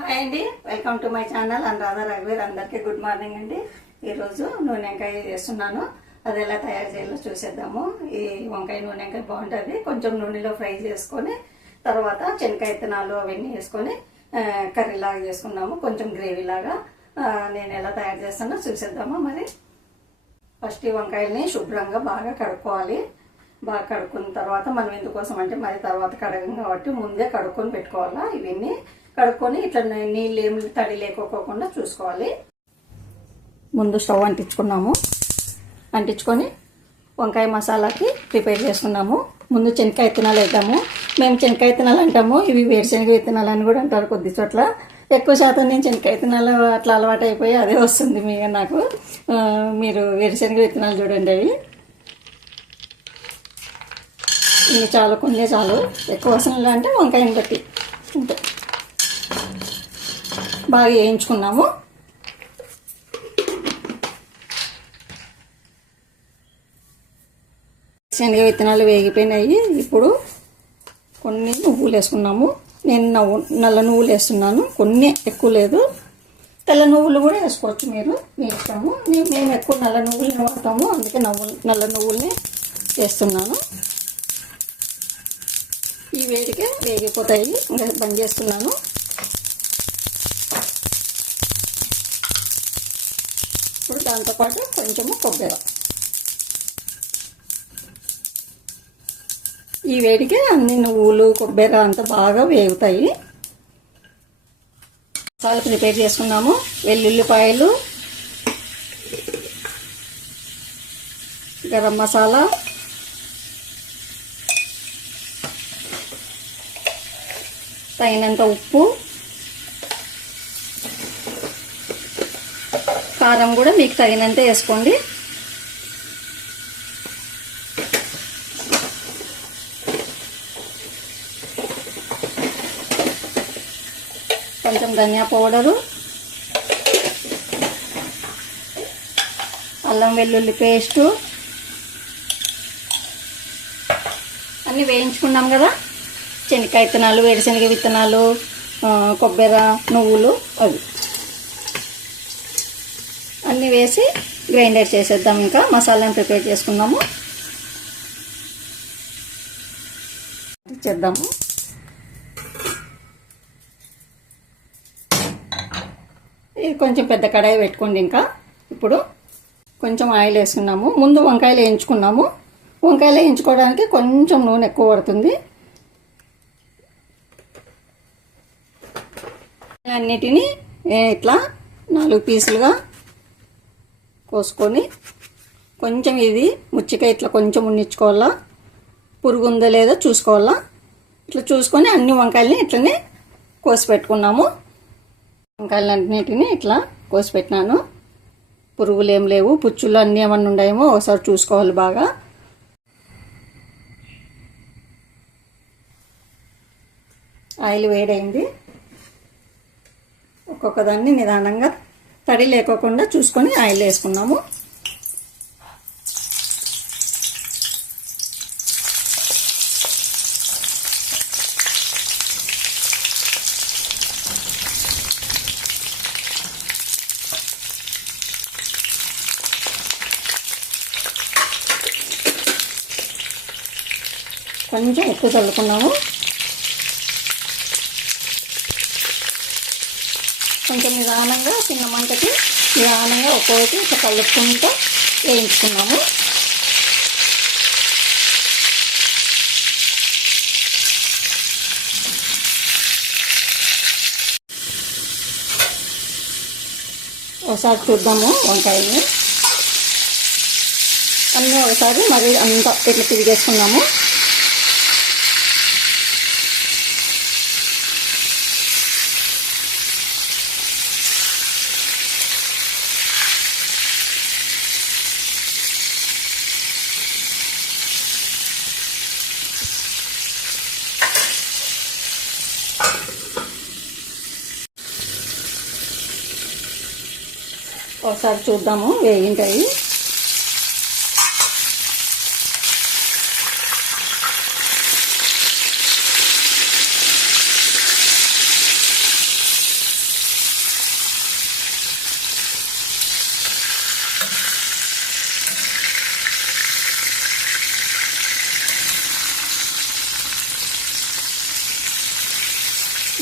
Hi అండి, welcome to my channel Anuradha రఘువీర్. అందరికీ గుడ్ మార్నింగ్ అండి. ఈరోజు నూనెంకాయ చేస్తున్నాను. అది ఎలా తయారు చేయాలో చూసేద్దాము. ఈ వంకాయ నూనెంకాయ బాగుంటుంది. కొంచెం నూనెలో ఫ్రై చేసుకొని తర్వాత శనక్కాయ విత్తనాలు అవన్నీ వేసుకొని కర్రీలాగా చేసుకున్నాము, కొంచెం గ్రేవీలాగా. నేను ఎలా తయారు చేస్తానో చూసేద్దాము. మరి ఫస్ట్ ఈ వంకాయల్ని శుభ్రంగా బాగా కడుక్కోవాలి. బాగా కడుక్కున్న తర్వాత మనం ఎందుకోసం అంటే మరి తర్వాత కడగం కాబట్టి ముందే కడుక్కొని పెట్టుకోవాలా. ఇవన్నీ కడుక్కొని ఇట్లా నీళ్ళు ఏమి తడి లేకోకుండా చూసుకోవాలి. ముందు స్టవ్ అంటించుకున్నాము. అంటించుకొని వంకాయ మసాలాకి ప్రిపేర్ చేసుకున్నాము. ముందు శనక్కాయ విత్తనాలు వేద్దాము. మేము శనక్కాయ విత్తనాలు అంటాము, ఇవి వేరుశనగ విత్తనాలు అని కూడా అంటారు. కొద్ది చోట్ల ఎక్కువ శాతం నేను శనక్కాయ విత్తనాలు అట్లా అలవాటు అయిపోయి అదే వస్తుంది నాకు. మీరు వేరుశనగ విత్తనాలు చూడండి, అవి ఇన్ని చాలు, కొన్ని చాలు. ఎక్కువ అవసరం అంటే వంకాయని బట్టి అంతే. బాగా వేయించుకున్నాము. శనగ విత్తనాలు వేగిపోయినాయి. ఇప్పుడు కొన్ని నువ్వులు వేసుకున్నాము. నేను నల్ల నువ్వులు వేస్తున్నాను, కొన్ని, ఎక్కువ లేదు. తెల్ల నువ్వులు కూడా వేసుకోవచ్చు, మీరు మీ ఇష్టము. మేము ఎక్కువ నల్ల నువ్వులని వాడతాము, అందుకే నల్ల నువ్వుల్ని వేస్తున్నాను. ఈ వేడికే వేగిపోతాయి. ఇంకా బంద్ చేస్తున్నాను. ఇప్పుడు దాంతోపాటు కొంచెము కొబ్బరి. ఈ వేడికే అన్ని నువ్వులు కొబ్బరి అంతా బాగా వేగుతాయి. మసాలా ప్రిపేర్ చేసుకున్నాము. వెల్లుల్లిపాయలు, గరం మసాలా, తగినంత ఉప్పు, కారం కూడా మీకు తగినంత వేసుకోండి. కొంచెం ధనియా పౌడరు, అల్లం వెల్లుల్లి పేస్టు అన్నీ వేయించుకున్నాం కదా. శనక్కాయ విత్తనాలు, వేరుశనగ విత్తనాలు, కొబ్బరి, నువ్వులు అవి అన్నీ వేసి గ్రైండర్ చేసేద్దాం. ఇంకా మసాలాని ప్రిపేర్ చేసుకున్నాము, చేద్దాము. ఇది కొంచెం పెద్ద కడాయి పెట్టుకోండి. ఇంకా ఇప్పుడు కొంచెం ఆయిల్ వేసుకున్నాము. ముందు వంకాయలు వేయించుకున్నాము. వంకాయలు వేయించుకోవడానికి కొంచెం నూనె ఎక్కువ పడుతుంది. అన్నిటినీ ఇట్లా 4 పీసులుగా కోసుకొని కొంచెం ఇది ముచ్చికాయ ఇట్లా కొంచెం ఉన్నించుకోవాలా, పురుగు ఉందో లేదో చూసుకోవాలా. ఇట్లా చూసుకొని అన్ని వంకాయలని ఇట్లనే కోసి పెట్టుకున్నాము. వంకాయలన్నిటిని ఇట్లా కోసి పెట్టినాను. పురుగులు ఏం లేవు, పుచ్చులు అన్నీ ఏమన్నా ఉన్నాయేమో ఒకసారి చూసుకోవాలి బాగా. ఆయిల్ వేడైంది. ఒక్కొక్క దాన్ని నిదానంగా తడి లేకోకుండా చూసుకొని ఆయిల్ వేసుకున్నాము. కొంచెం ఉప్పు చల్లుకున్నాము. కొంచెం నిదానంగా చిన్న మంటకి నిదానంగా ఒక్కొక్కటి ఇట్లా కలుపుకుంటూ వేయించుకున్నాము. ఒకసారి చూద్దాము వంకాయని అన్నీ ఒకసారి మరి అంతా ఇట్లా తిరిగేసుకున్నాము. ఒకసారి చూద్దాము వేగింటాయి.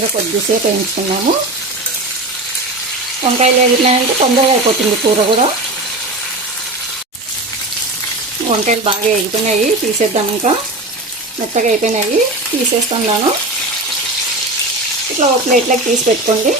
ఇంకా కొద్దిసేపు వేయించుకున్నాము. వంకాయలు వేగినాయంటే తొందరగా అయిపోతుంది కూర కూడా. వంకాయలు బాగా వేగిపోయినాయి, తీసేద్దాం. ఇంకా మెత్తగా అయిపోయినాయి, తీసేస్తున్నాను. ఇట్లా ఒక ప్లేట్లోకి తీసి పెట్టుకోండి.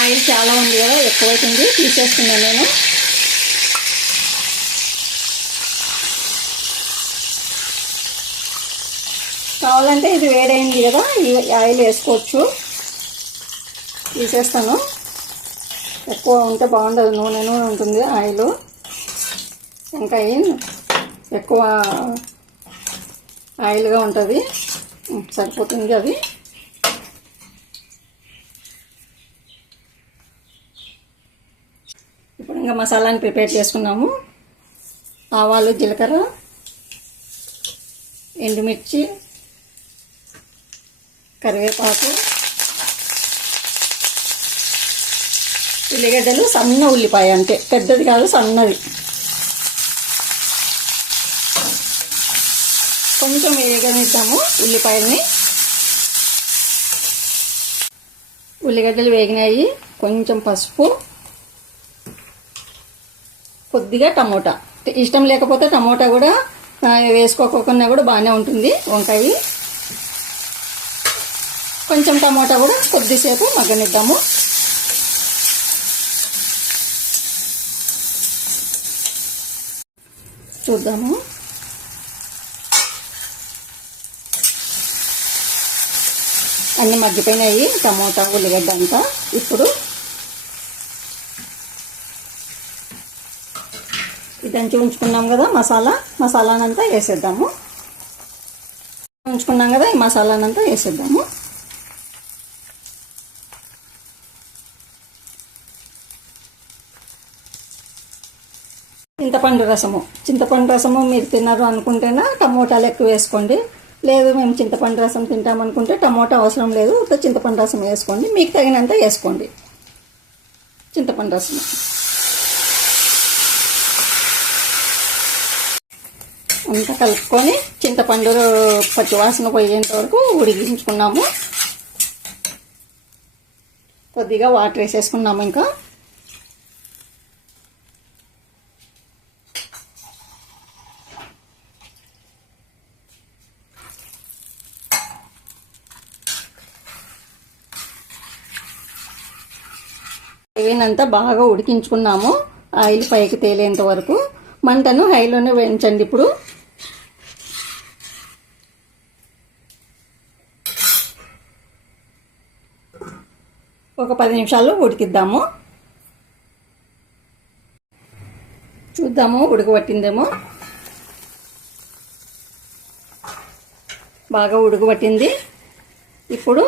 ఆయిల్ చాలా ఉంది కదా, ఎక్కువైతుంది, తీసేస్తున్నాను నేను. కావాలంటే ఇది వేడైంది కదా, ఈ ఆయిల్ వేసుకోవచ్చు. తీసేస్తాను. ఎక్కువ ఉంటే బాగుండదు, నూనె ఉంటుంది ఆయిల్. ఇంకా ఎక్కువ ఆయిల్గా ఉంటుంది, సరిపోతుంది అది. ఇప్పుడు ఇంకా మసాలాని ప్రిపేర్ చేసుకున్నాము. ఆవాలు, జీలకర్ర, ఎండుమిర్చి, కరివేపాకు, ఉల్లిగడ్డలు, సన్న ఉల్లిపాయ, అంటే పెద్దది కాదు, సన్నది. కొంచెం వేగనిద్దాము ఉల్లిపాయల్ని. ఉల్లిగడ్డలు వేగినాయి. కొంచెం పసుపు, కొద్దిగా టమోటా. ఇష్టం లేకపోతే టమోటా కూడా వేసుకోకుండా కూడా బాగానే ఉంటుంది వంకాయ. కొంచెం టమోటా కూడా కొద్దిసేపు మగ్గనిద్దాము. చూద్దాము. అన్నీ మగ్గిపోయినాయి, టమోటా, ఉల్లిగడ్డ అంతా. ఇప్పుడు దంచి ఉంచుకున్నాం కదా మసాలానంతా వేసేద్దాము. ఉంచుకున్నాం కదా, ఈ మసాలానంతా వేసేద్దాము. చింతపండు రసము మీరు తిన్నారు అనుకుంటేనా టమోటాలు ఎక్కువ వేసుకోండి. లేదు మేము చింతపండు రసం తింటామనుకుంటే టమోటా అవసరం లేదు, చింతపండు రసం వేసుకోండి. మీకు తగినంత వేసుకోండి చింతపండు రసం. అంతా కలుపుకొని చింతపండు పచ్చివాసన పోయేంత వరకు ఉడికించుకున్నాము. కొద్దిగా వాటర్ వేసేసుకున్నాము. ఇంకా ఇవేనంతా బాగా ఉడికించుకున్నాము, ఆయిల్ పైకి తేలేంత వరకు. మంటను హైలోనే వేయించండి. ఇప్పుడు ఒక 10 నిమిషాలు ఉడికిద్దాము. చూద్దాము ఉడకబట్టిందేమో. బాగా ఉడకబట్టింది. ఇప్పుడు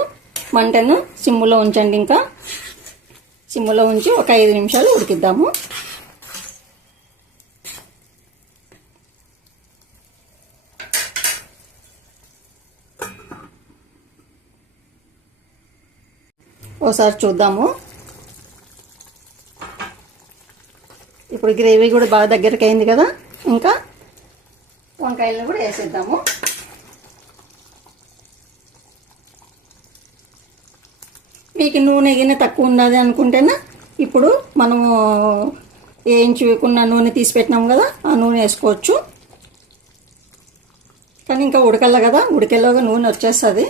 మంటను సిమ్ములో ఉంచండి. ఇంకా సిమ్ములో ఉంచి ఒక 5 నిమిషాలు ఉడికిద్దాము. ఒకసారి చూద్దాము. ఇప్పుడు గ్రేవీ కూడా బాగా దగ్గరికి అయింది కదా. ఇంకా వంకాయలను కూడా వేసేద్దాము. మీకు నూనె గిన్నె తక్కువ ఉన్నది అనుకుంటేనా ఇప్పుడు మనము వేయించి వేయకుండా నూనె తీసి పెట్టినాం కదా, ఆ నూనె వేసుకోవచ్చు. కానీ ఇంకా ఉడకల్ల కదా, ఉడికేలోగా నూనె వచ్చేస్తుంది.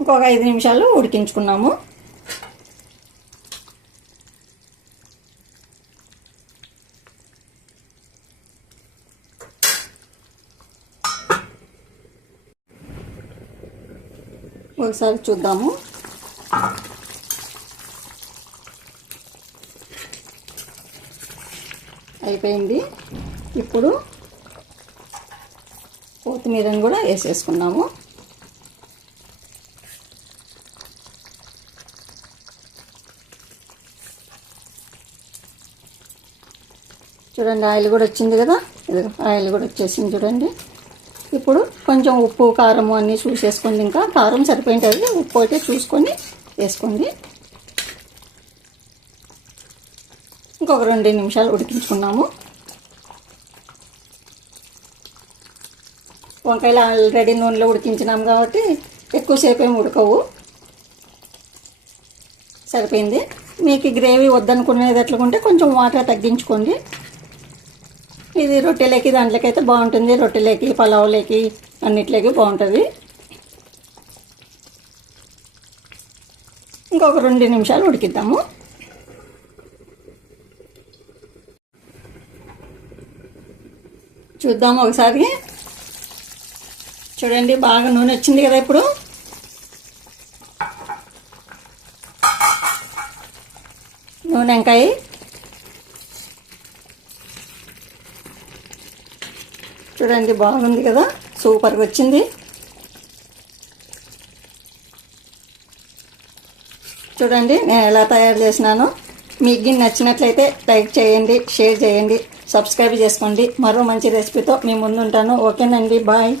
ఇంకొక 5 నిమిషాలు ఉడికించుకున్నాము. ఒకసారి చూద్దాము. అయిపోయింది. ఇప్పుడు కొత్తిమీరని కూడా వేసేసుకున్నాము. చూడండి ఆయిల్ కూడా వచ్చింది కదా, ఇది ఆయిల్ కూడా వచ్చేసింది చూడండి. ఇప్పుడు కొంచెం ఉప్పు కారము అన్నీ చూసేసుకోండి. ఇంకా కారం సరిపోయింటుంది, ఉప్పు అయితే చూసుకొని వేసుకోండి. ఇంకొక 2 నిమిషాలు ఉడికించుకున్నాము. వంకాయలు ఆల్రెడీ నూనెలో ఉడికించినాము కాబట్టి ఎక్కువసేపు ఏమి ఉడకవు, సరిపోయింది. మీకు గ్రేవీ వద్దనుకునేది ఎట్లుంటే కొంచెం వాటర్ తగ్గించుకోండి. ఇది రొట్టెలేకి దాంట్లోకైతే బాగుంటుంది, రొట్టెలేకి పలావులేకి అన్నిట్లేకి బాగుంటుంది. ఇంకొక 2 నిమిషాలు ఉడికిద్దాము. చూద్దాము ఒకసారి. చూడండి బాగా నూనె వచ్చింది కదా. ఇప్పుడు నూనె వంకాయ చూడండి బాగుంది కదా, సూపర్గా వచ్చింది. చూడండి నేను ఎలా తయారు చేసినానో. మీకు నచ్చినట్లయితే లైక్ చేయండి, షేర్ చేయండి, సబ్స్క్రైబ్ చేసుకోండి. మరో మంచి రెసిపీతో మీ ముందు ఉంటాను. ఓకేనండి, బాయ్.